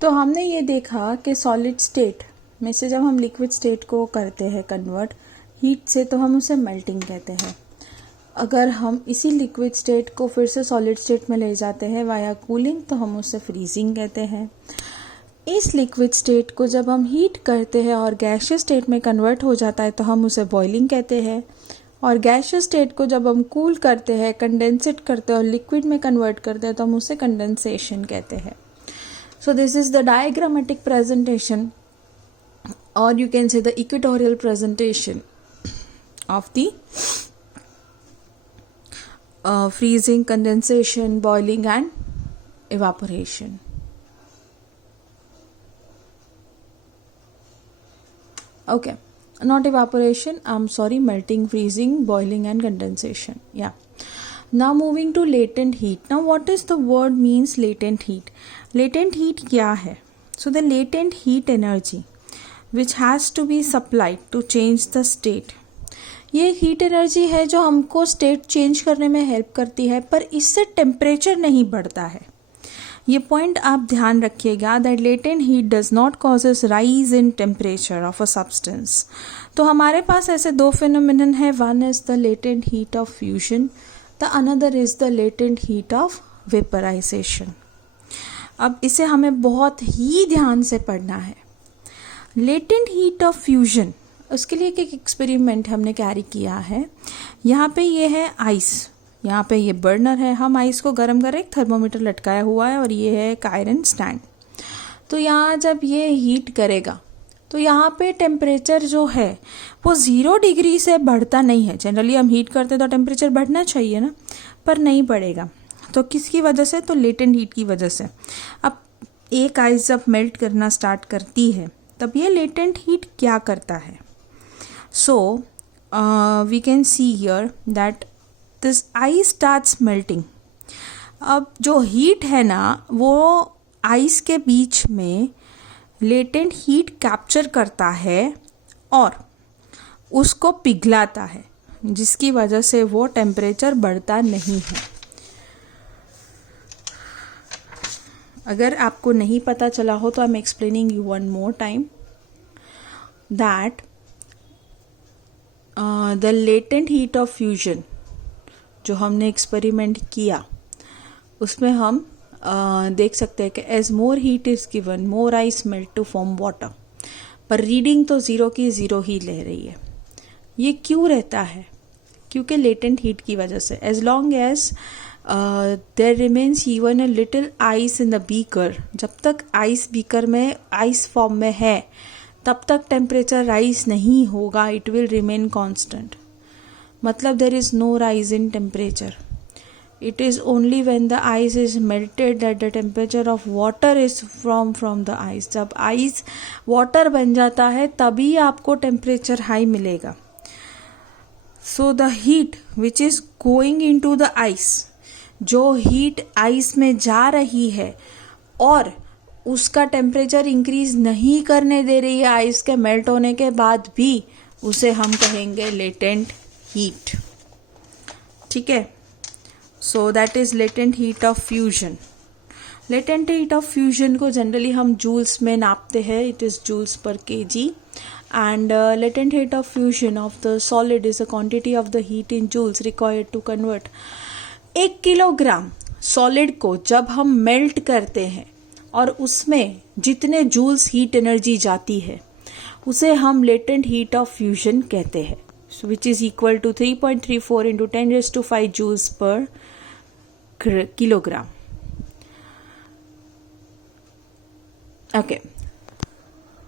तो हमने ये देखा कि सॉलिड स्टेट में से जब हम लिक्विड स्टेट को करते हैं कन्वर्ट हीट से, तो हम उसे मेल्टिंग कहते हैं। अगर हम इसी लिक्विड स्टेट को फिर से सॉलिड स्टेट में ले जाते हैं वाया कूलिंग, तो हम उसे फ्रीजिंग कहते हैं। इस लिक्विड स्टेट को जब हम हीट करते हैं और गैसियस स्टेट में कन्वर्ट हो जाता है, तो हम उसे बॉइलिंग कहते हैं। और गैसियस स्टेट को जब हम कूल करते हैं, कंडेंसेट करते हैं और लिक्विड में कन्वर्ट करते हैं, तो हम उसे कंडेंसेशन कहते हैं। So this is the diagrammatic presentation, or you can say the equatorial presentation of the freezing, condensation, boiling and evaporation. Okay, not evaporation, I'm sorry, melting, freezing, boiling and condensation. Yeah. Now moving to latent heat. Now what is the word means latent heat? Latent heat क्या है? So the latent heat energy which has to be supplied to change the state. ये heat energy है जो हमको state change करने में help करती है, पर इससे टेम्परेचर नहीं बढ़ता है। ये पॉइंट आप ध्यान रखिएगा, that latent heat does not causes rise in temperature of a substance. तो हमारे पास ऐसे दो फिनोमिनन है, one is the latent heat of fusion, the another is the latent heat of vaporisation. अब इसे हमें बहुत ही ध्यान से पढ़ना है। लेटेंट हीट ऑफ फ्यूजन, उसके लिए एक एक्सपेरिमेंट हमने कैरी किया है। यहाँ पे ये है आइस, यहाँ पे ये बर्नर है, हम आइस को गर्म कर रहे, एक थर्मोमीटर लटकाया हुआ है और ये है एक आयरन स्टैंड। तो यहाँ जब ये हीट करेगा तो यहाँ पे टेम्परेचर जो है वो 0 डिग्री से बढ़ता नहीं है। जनरली हम हीट करते तो टेम्परेचर बढ़ना चाहिए ना, पर नहीं बढ़ेगा। तो किसकी वजह से? तो लेटेंट हीट की वजह से। अब एक आइस जब मेल्ट करना स्टार्ट करती है, तब ये लेटेंट हीट क्या करता है? So we can see here that this ice starts melting. अब जो हीट है ना, वो आइस के बीच में लेटेंट हीट कैप्चर करता है और उसको पिघलाता है, जिसकी वजह से वो टेम्परेचर बढ़ता नहीं है। अगर आपको नहीं पता चला हो तो I am explaining you one more time that the latent heat of fusion जो हमने एक्सपेरिमेंट किया, उसमें हम देख सकते हैं कि as more heat is given more ice melt to form water, पर रीडिंग तो 0 की 0 ही ले रही है। ये क्यों रहता है? क्योंकि लेटेंट हीट की वजह से। As long as there remains even a little ice in the beaker, जब तक आइस बीकर में आइस फॉर्म में है तब तक टेम्परेचर राइज नहीं होगा, इट विल रिमेन कॉन्स्टेंट। मतलब there is no rise in temperature. It is only when the ice is melted that the temperature of water is from the ice. जब ice water बन जाता है तभी आपको temperature high मिलेगा. So the heat which is going into the ice, जो heat ice में जा रही है और उसका temperature increase नहीं करने दे रही है ice के melt होने के बाद भी, उसे हम कहेंगे latent heat. ठीक है? So that is latent heat of fusion. Latent heat of fusion को जनरली हम जूल्स में नापते हैं, it is joules per kg, and latent heat of fusion of the solid is a quantity of the heat in joules required to convert 1 kilogram solid को जब हम melt करते हैं और उसमें जितने जूल्स हीट एनर्जी जाती है उसे हम लेटेंट हीट ऑफ फ्यूजन कहते हैं, which is equal to 3.34 into 10⁵ joules per kilogram. Okay,